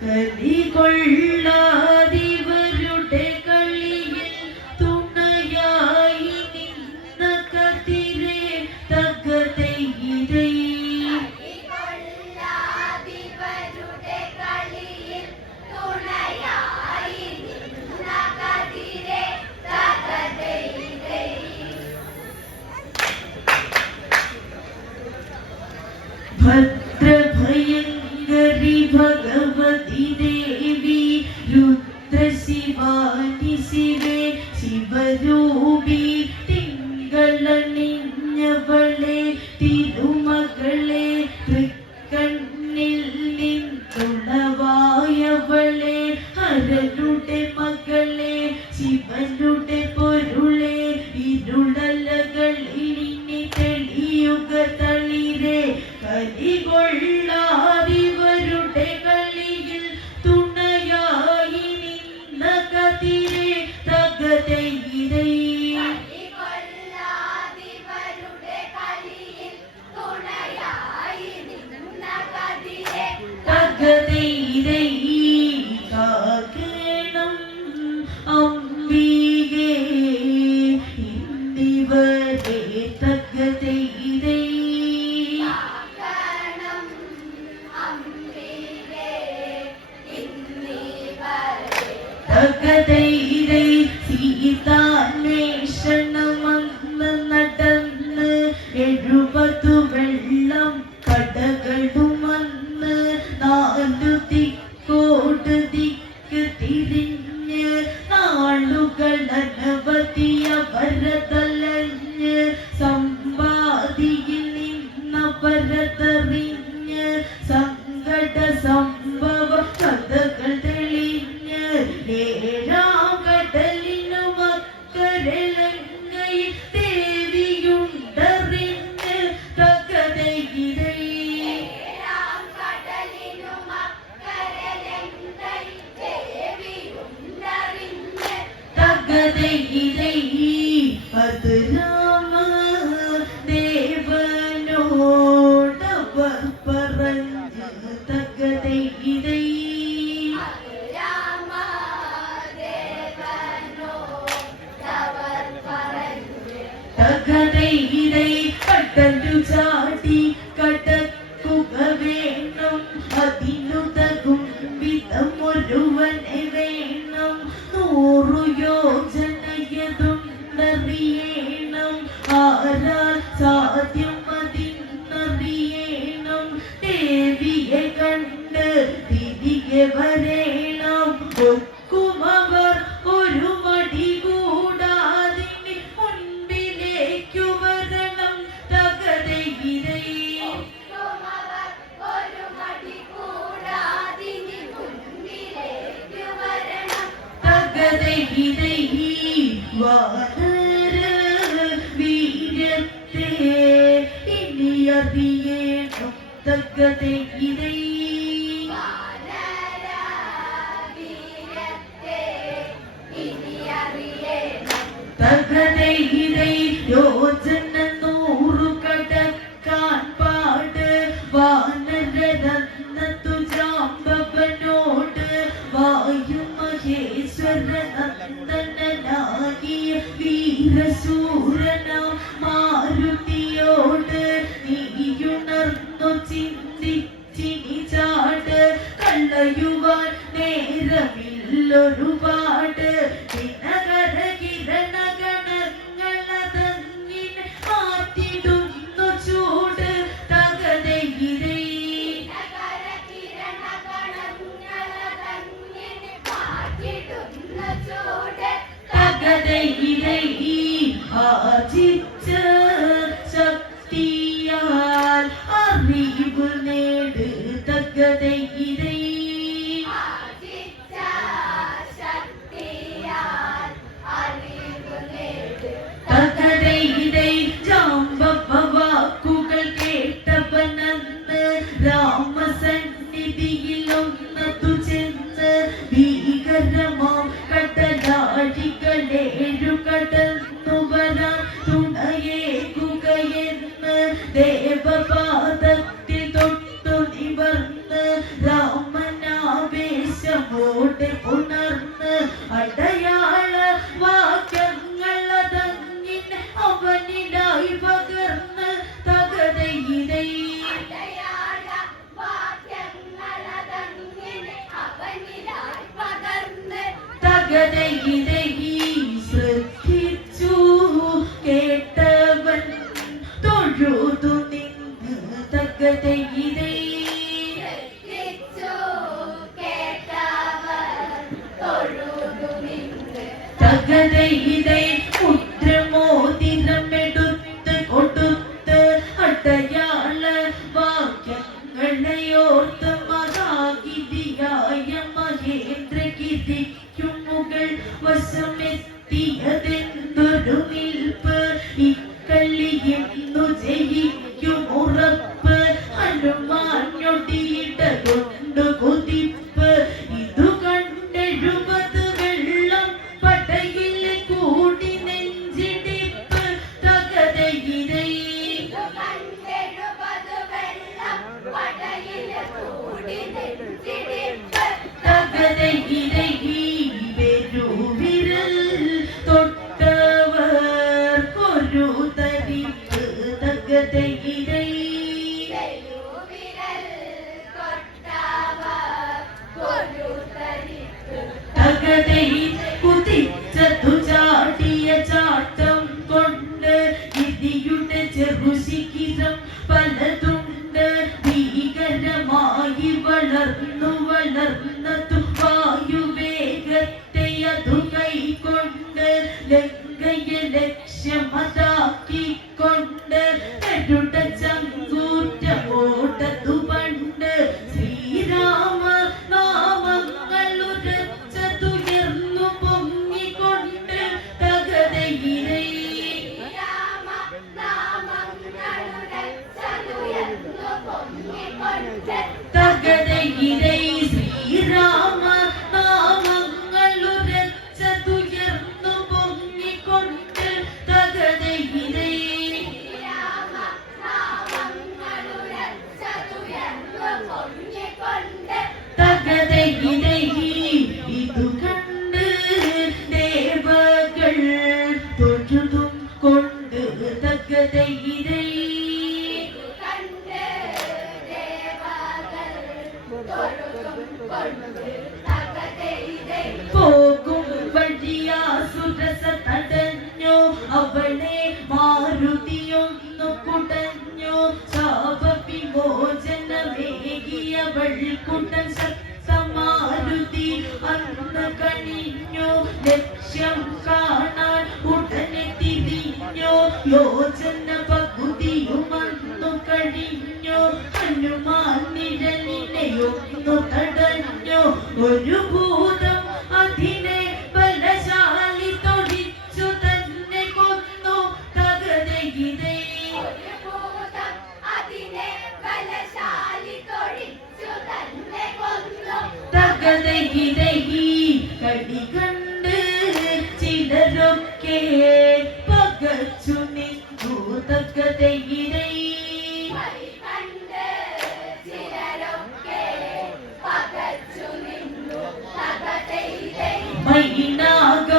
கதி கொள்ள ആരാൽ ദേവിയെ കണ്ട് തിരികെ വരെ Thank you. 一个对一对一好记着 Oh. it, it Cơ வழி கூட்டம் சத்த ನಮಗೆ ಪಗಚ್ಚು ನಿಂಬುದಗದೆ ಇರೈ ಮೈನಾಗ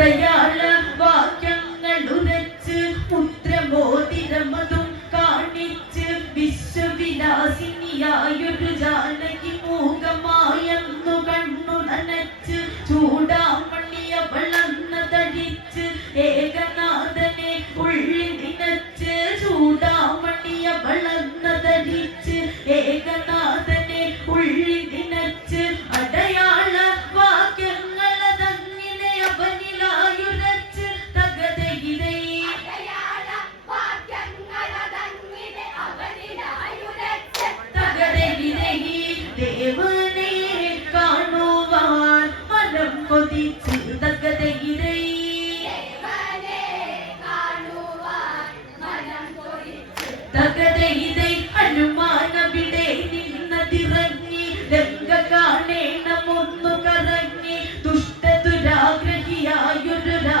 അടയാള വാക്യങ്ങൾ ഉരച്ച് കണ്ണു ഏകനാഥനെ ഉള്ളിൽ നിനച്ച് ചൂടാമണിയ വളർന്ന തടിച്ച് ഏകനാഥ துதி சிந்தகதையிரை തകതയിതൈ ഹനുമാനവിടെ നിന്നതിറങ്ങി രംഗ കാണേണമൊന്നു കറങ്ങി ദുഷ്ടതുരാഗ്രഹിയായൊരു രാ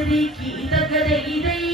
べきたかで偉大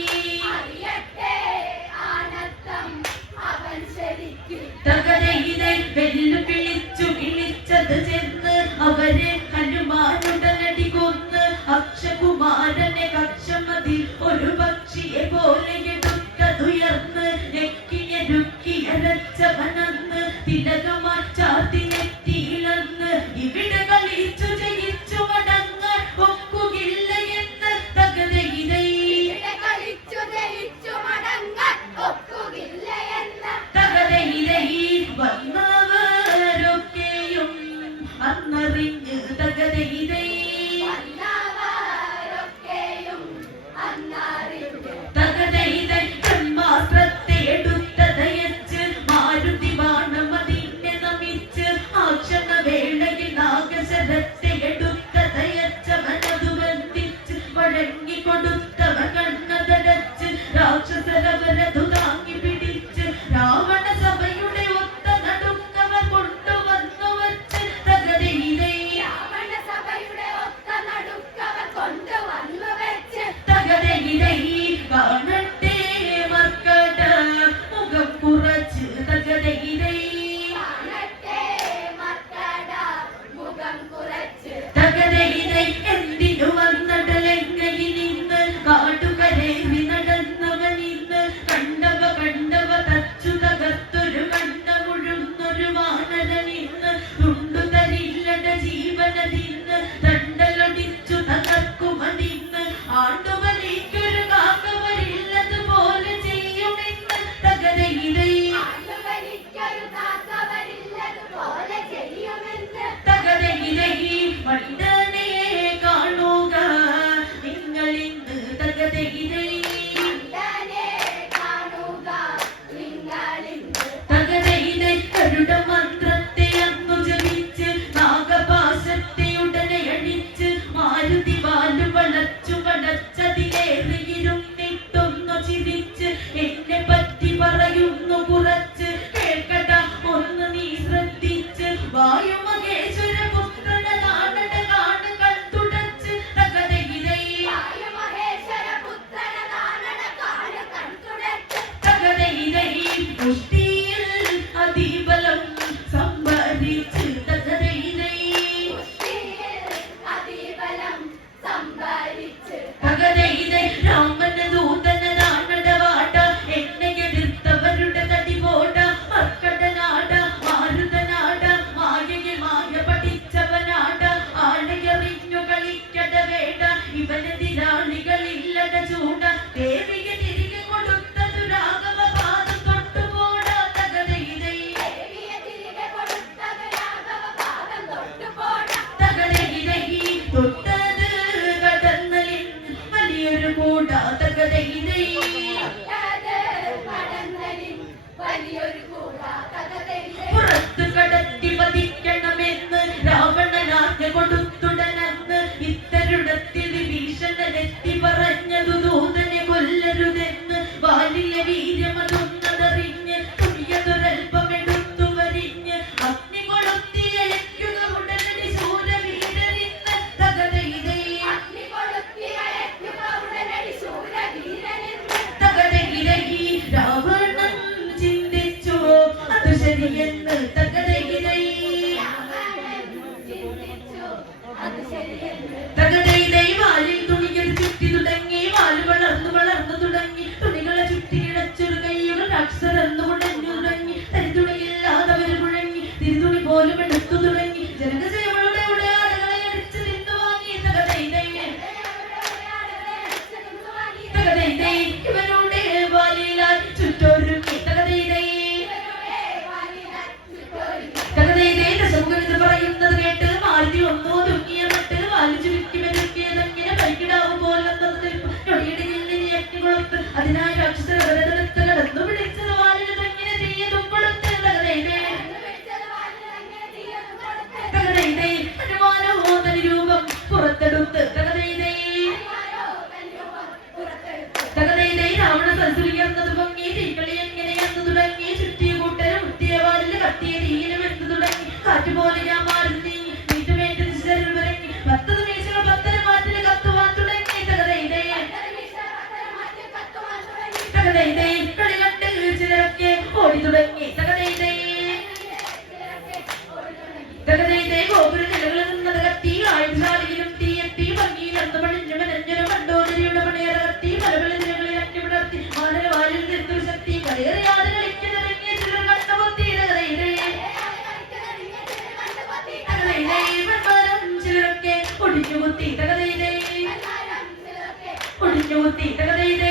പതിനായിരം അക്ഷര രൂപം പുറത്തെടുത്ത് രാവണ സൽസുരി എന്നത് പൊങ്ങി തീക്കളി എങ്ങനെ എന്ന് തുടങ്ങി ചുറ്റിയ കൂട്ടരും മുത്തിയ വാലിൽ കത്തിയ തീയിലും എന്ന് തുടങ്ങി. കാറ്റുപോലെ ഞാൻ തുടങ്ങി. ഗോപുര നിലകളിൽ നിന്നത് കത്തി. ആഴ്ചാടിയിലും തീയെത്തി. ഭംഗിയിൽ അന്തമണിഞ്ഞു മെനഞ്ഞൊരു മണ്ടോദരിയുടെ മണിയറ കത്തി പല പല നിലകളിൽ അറ്റുപിടർത്തി മാനര വാലിൽ നിന്നൊരു ശക്തി. കലയേറിയാതെ കളിക്കുന്നതിറങ്ങിയ ചിലർ കണ്ണപൊത്തി ചിലരൊക്കെ ഒടിഞ്ഞുകുത്തി. തകതയിലേ ഒടിഞ്ഞുകുത്തി. തകതയിലേ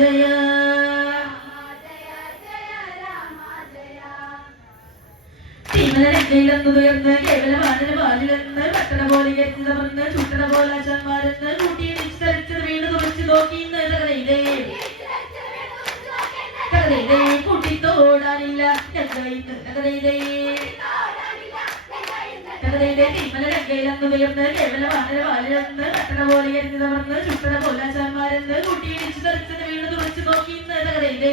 ജയ. തീമലരക്കയിലെന്നുയർന്ന് കേവല വാനര വാലിലെന്ന് പട്ടണ പോലെ എത്തിതമർന്ന് ചുട്ടണ പോലെ ആശാന്മാരെന്ന് കൂട്ടിയിടിച്ച് തരിച്ചത് വീണ് തുറച്ചു നോക്കി തകരയിലേ തകരയിലേ കൂട്ടിത്തോടാനില്ല. ഞങ്ങൾ തകരയിലേ തകരയിലെ തീമലരക്കയിലെന്നുയർന്ന് കേവല വാനര വാലിലെന്ന് കട്ടണ പോലെ എത്തിതമർന്ന് ചുട്ടണ പോലെ കുട്ടിയെ ഇടിച്ചു തെറിച്ചത് വീണ് തുറച്ചു നോക്കി ഇന്ന് തകരയിലേ